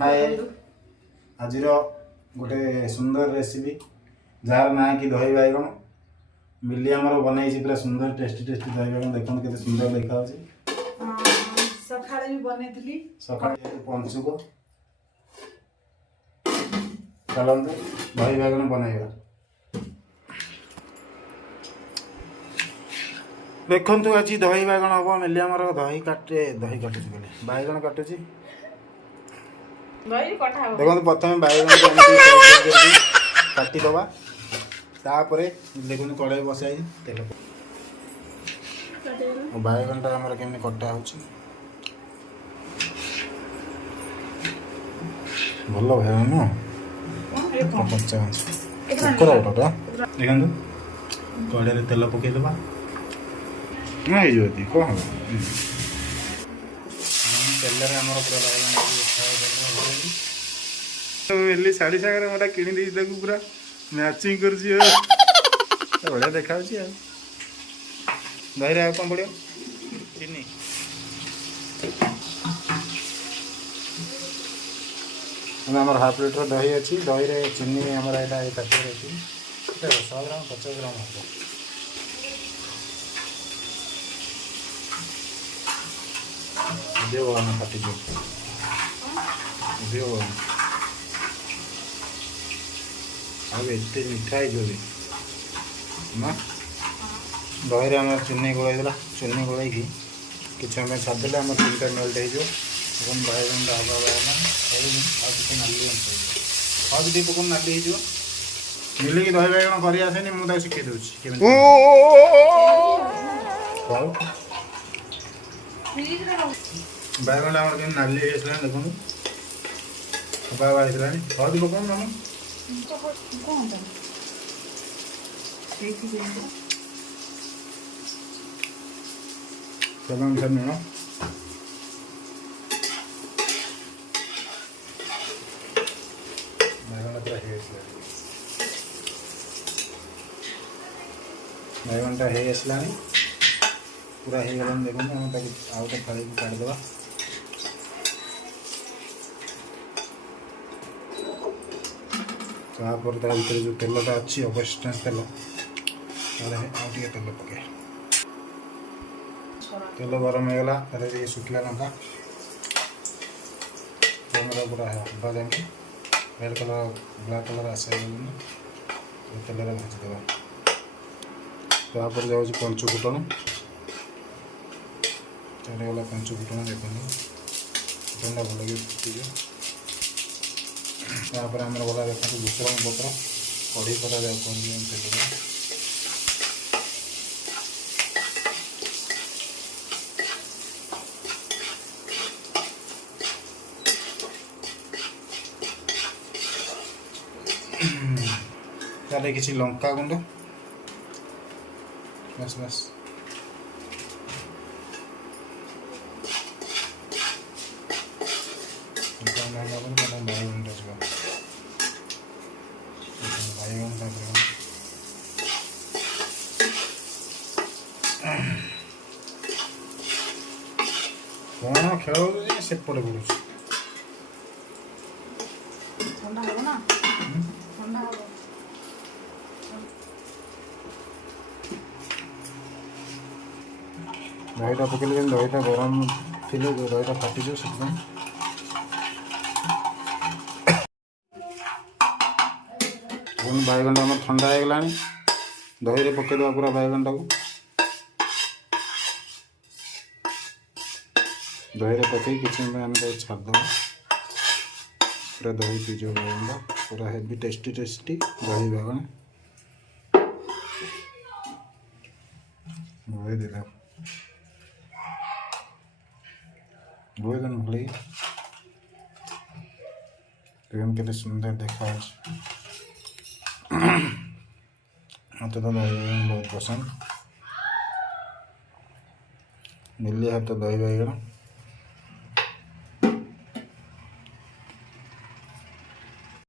हाय आज गोटे सुंदर रेसिपी जार ना कि दही बैगण मिली आमर बनई पूरा सुंदर टेस्टी टेस्टी दही बैगण देखो के सुंदर देखा सकाळे भी बनेइतली सकाळे पंचुक चलते दही बैगण बनैबा देखु आज दही बैगण हम मिली आमर दही काटे दही काटुच बैगण काटुची देखो प्रथम बैगन काटिदबा तापर देखो कड़ाई बसाई तेल बैगन टा आमर केमि कटा हो भल बैगन नुह कच्चा कुकुरा गोटा देखो कड़ाई तेल पकईदबा नहीं कौन हम तेल आमर पूरा बैगन शाढ़ी सागर मोटा कि पूरा मैचिंग कर बढ़िया देखा दही आ कौन पड़ो चीनी आम हाफ लिटर दही अच्छी दही चीनी आम पैकेट अच्छी 100 ग्राम 50 ग्राम हम फाटी अब एत मीठा ना दही आम चीनी गोल चीनी गोल कि समय छाड़देले आम चीनी मेल्ट हो बैगन हवा नाली हल्दी पक नाली हो मिलिकी दही बैगण कर आसेनी मुझे शिखे दूसरी बैगन आम के नाली देखो हवा बाहर हल्दी पकाऊ ना सब अनुसार नुण बैगन टा आसला पूरा हो गला देखो आम आउ गोटे थाली काढ़ीदे तापर भर जो तेलटा अच्छी अवश्य तेल तेल पके तेल गरम होगा शुखला लंका पूरा हवा जाए रेड कलर ब्लैक कलर आस तेल भाजीदे तापर जाऊँ पंचु फुटण गला पंचु फुटण देखो फुटणा भल फुटी तापर आम गला देखो भूसुरंग पत्र कढ़ी पता जाए तेल ताले किसी लंका गुंड बस बस कौन खेल सेपटे पड़ू दहीटा पकड़े दहीटा गरम थी दहीटा फाटी से बैगन टा ठंडा हो गला दही पकईदे पूरा बैगन टाक दही पकई कि छाड़दे पूरा दही पीज बैगन पूरा हेवी टेस्टी टेस्टी दही बैगन दे बैगन भले के सुंदर देखा मत तो दही बैगन बहुत पसंद मिली हाथ दही बैगन